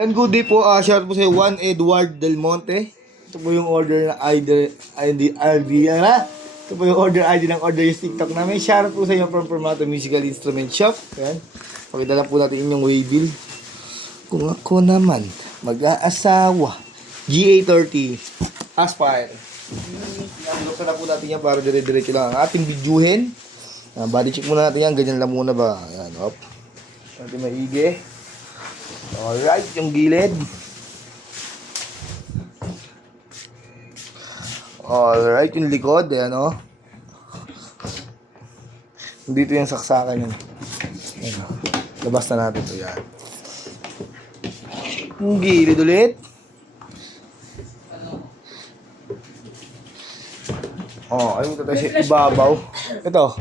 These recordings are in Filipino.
And good day po, shout out po sa Juan Edward Del Monte. Ito po yung order na Ito po yung order ID ng Order Yung TikTok namin. Shout out po sa inyo from Formato Musical Instrument Shop. Ayan. Pakita lang po natin inyong waybill. Kung ako naman mag-aasawa. GA30 Aspire. Buksan na po natin yan para dire-diretso lang ang ating videohin. Body check muna natin yan. Ganyan lang muna ba? Ayan, op. Natin maigi. Alright, yung gilid. Alright, yung likod. Ayan, o. Dito yung saksakan yun. Ayan, o. Labas na natin ito. Yan. Yung gilid ulit. Ayun ito tayo sa ibabaw. Ito.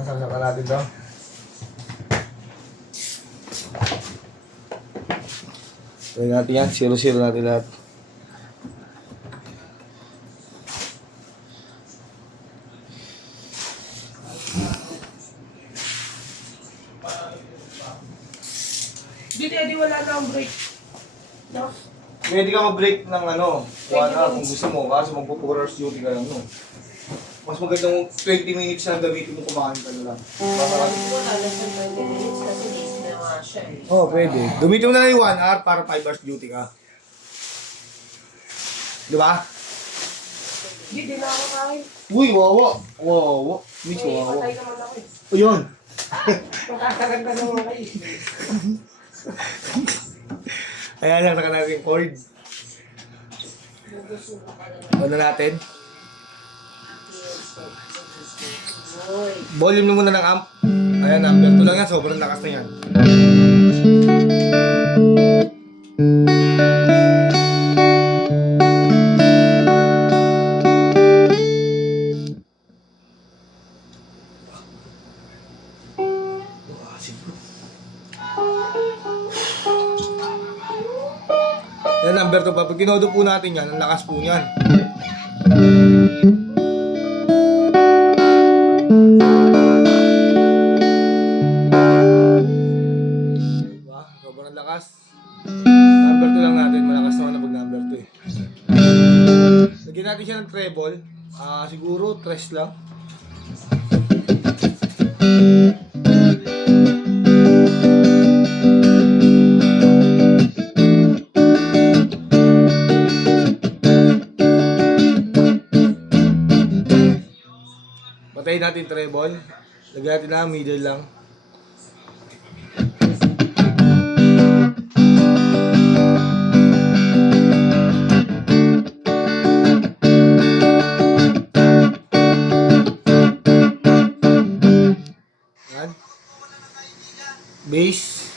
Sasaksakan natin ito. Try natin yan. Zero natin lahat. Dito, di wala na ang break. No? Pwede ka mag-break ng 1 hour kung gusto mo. Kaso magpo-4 hours duty ka lang, no? Mas magandang 20 minutes na gamitin mo kumain ka na lang. Wala na sa 20 minutes kasi days na nga siya eh. Pwede. Gamitin mo na lang yung 1 hour para 5 hours duty ka. Di ba? Hindi na ako kain. Uy, wawa. Mitch, May wawa. patay naman ako eh. O yun. Magkakaroon ka naman kayo. Ayan, lang natin yung cord. Ano natin? Volume na muna ng amp. Ayan, ampere 2 lang yan. Sobrang lakas na yan. Yan, number 2 pa. Pag kinodo po natin yan, ang lakas po niyan. Diba? Sobrang lakas. Number 2 lang natin. Malakas naman na pag number 2 eh. Lagyan natin siya ng treble. Siguro 3 lang. Patayin natin treble. Lagyan natin na middle lang. Yan. Bass.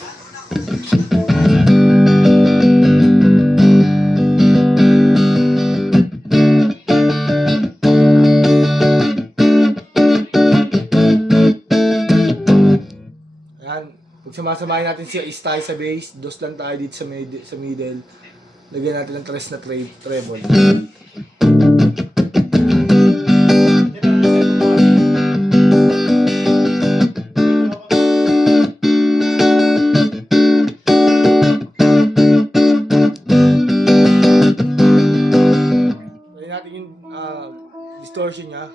Pag sumasamahin natin siya is tayo sa bass, dos lang tayo dito sa middle. Lagyan natin ng tres na treble. Lagyan natin yung distortion niya.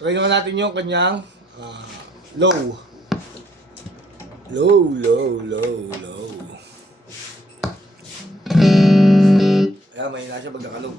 Try naman natin yung kanyang low. Low. Ayan, mahina siya pag nakalow.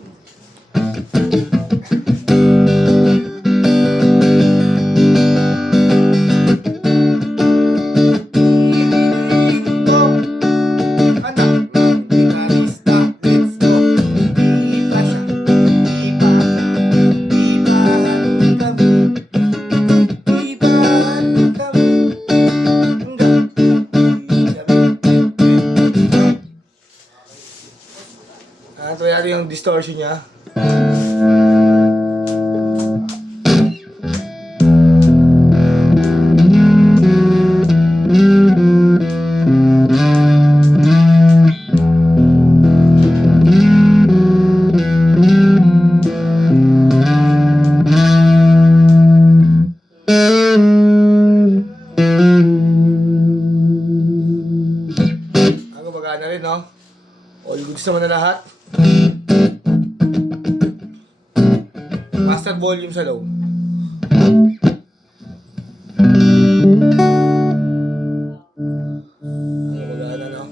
distortion niya. Ang gumagana rin, no? All goods naman na lahat. Master volume sa low. Ang gumagana, no?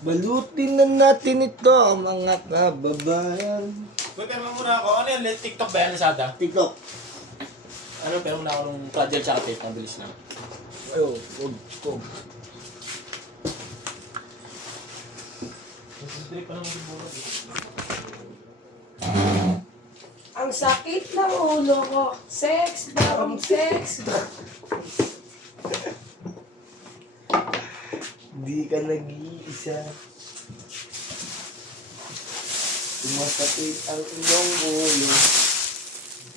Balutin na natin ito, mga kababayan. Uy, pero muna ako. Ano yan? TikTok ba yan, Lazada? TikTok. Ano, pero muna ako nung fragile tsaka tape. Nabilis lang. Ayo, wag. Drip pa naman siguro. Ang sakit ng ulo ko. Sex bomb, sex bomb. Di ka nag-iisa. Tumasakit ang iyong ulo.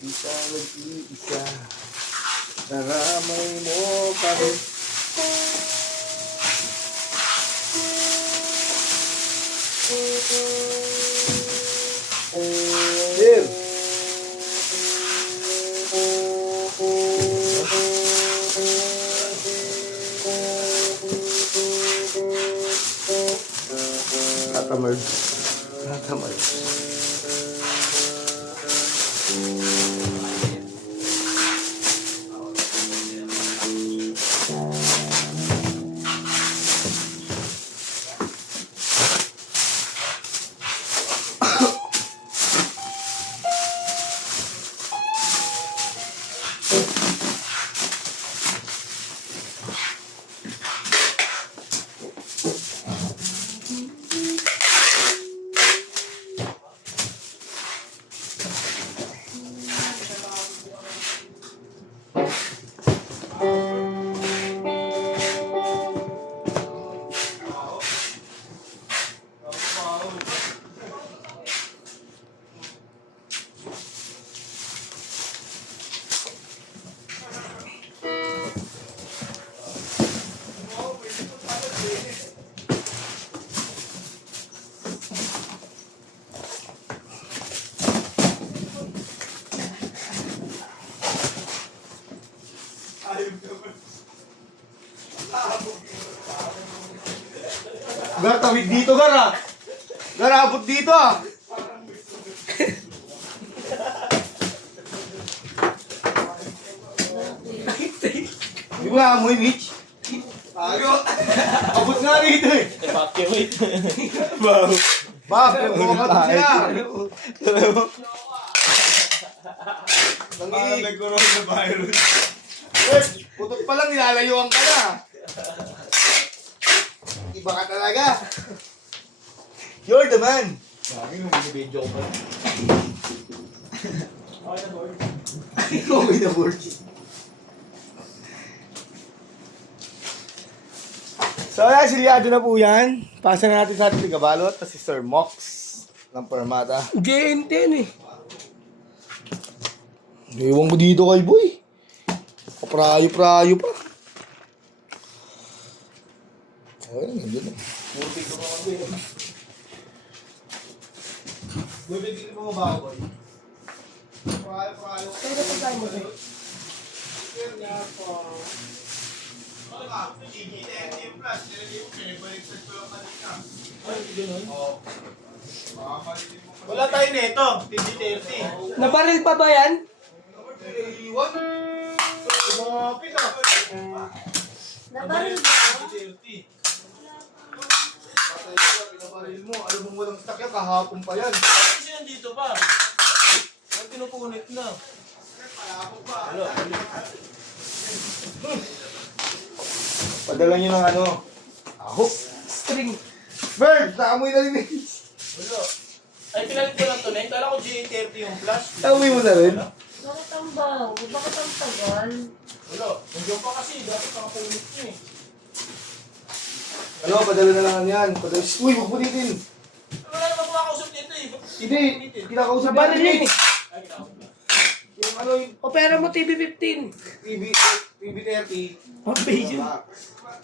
Di ka nag-iisa. Naramay mo pa rin. Sir! Tatamad. Tatamad. Gar, tawid dito, Gar, ah. Gar, abot dito, ah. Di ba amoy, Mitch? Ayo. Abot nga rito, eh. Evacuate. Bob, buka to siya. Parang nag-coronavirus. Wait, putot pa lang, nilalayuan ka na. Iba ka talaga. You're the man. Sabi nung video ko pa. Okay na, board. So, ayan, silyado na po yan. Pasa na natin sa ating tigabalot. Tapos si Sir Mox ng Permata. GN10 eh. Iwan ko dito kay Boy. Kaprayo-prayo pa. Ayun, yun na. Buti ko pa kami. Buti ko pa ba, boy? Prayo-prayo. Pero pa tayo mo eh. Wala tayo nito. TG30. Nabaril pa ba yan? Iwan. Kumapit ah. Nabaril ba? TG30. Patay ka, pinabaril mo. Alam mo walang stock yan, kahapon pa yan. Kasi nandito pa. Ang tinupunit na. Hello. Padala nyo ng ano. Ahok. String. Bird, naamoy na rin eh. Hello. Ay, pinalit ko lang to, Neng. Kala ko G30 yung flash. Nauwi mo na rin? Bakit ang bago? Bakit ang tagal? Wala. Nandiyan pa kasi. Dapat nakapulit nyo eh. Ano, padala na lang yan. Padala. Uy, wag mo din. Wala naman kumakausap nito eh. Hindi, kinakausap Sa baril natin yun eh. Ay, kinakausap na. Yung ano yung O pera mo TV15. PB30. Pambayad.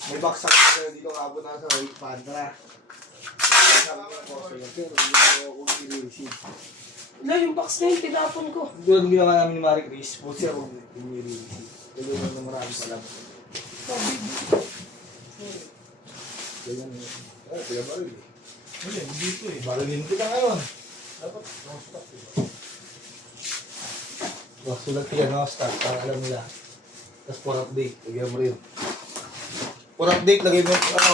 May box sa kanya dito kapon na sa right pan. Tara. Sabi ko po sa iyo, pero hindi ko i-receive. Wala, yung box na yun, tinapon ko. Doon ginawa namin ni Marie Chris. Buti siya kung hindi i-receive. Tuloy na maraming salamat. Ganyan yun. Ay, kaya baril eh. Hindi, dito eh. Barilin kita ngayon. Dapat, long stop eh. Sulat ko yan, no? Start, para alam nila. Tapos for update, lagyan mo rin. For update, lagay mo yung ano.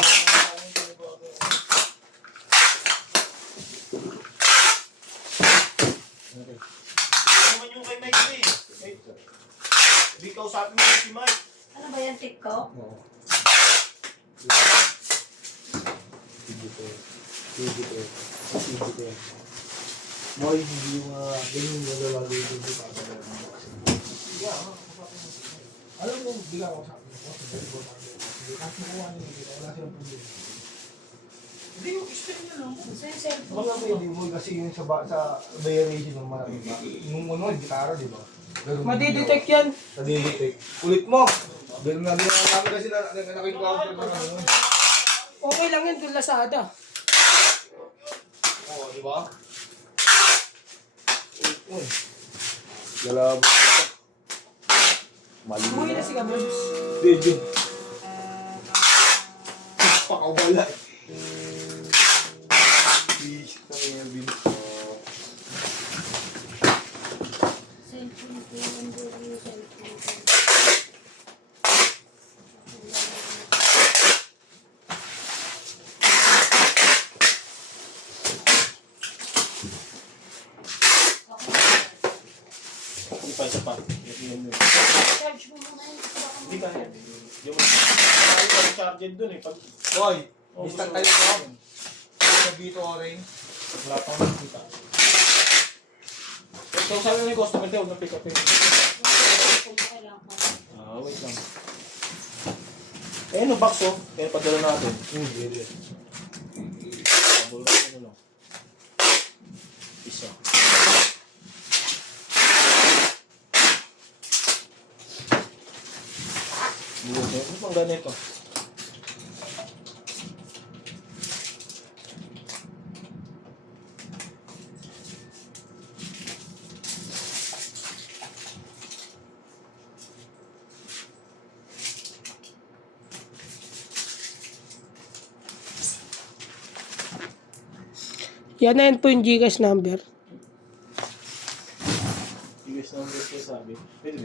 Ano naman yung kay Mike eh. Hindi kausapin mo si Mike. Ano ba yan, TikTok? Oo. Sige. Moy, hindi yung ganyan yung lalagay yung dito para alam mo, hindi ka ako sa akin. Kasi nakuha niyo dito, wala silang problema. Hindi, yung explain niya lang. Sa yung cellphone Mga ko. pwede mo kasi yung sa variation ng malaki ba? Yung ano, gitara, di ba? Madidetect yan. Nadidetect. Ulit mo! Ganun na din namin kasi nag-encounter na ano. Okay lang yan, doon Lazada. Oo, di ba? Uy. Galabo na ito. Mali Umuwi na si Gabs. Hindi. Pakawala. Visit na Melvin. Cellphone ko, andun yung cellphone ko. Hindi pa isa pa. Charge mo muna yun. Baka Hindi ka mamaya. Yung ay, yung charger dun eh. Pag Hoy, distant tayo ko. Sa dito, orange. wala pang nakita. So, sabi mo yung customer daw, na-pick up yun. Kung kailangan ko. Wait lang. Eh, no box oh. Kaya padala natin. Hindi. Pabol na ano lang. Isa. Ano pang ganito? Yan na yun po yung Gcash number. Bigas number ko sabi. Pwede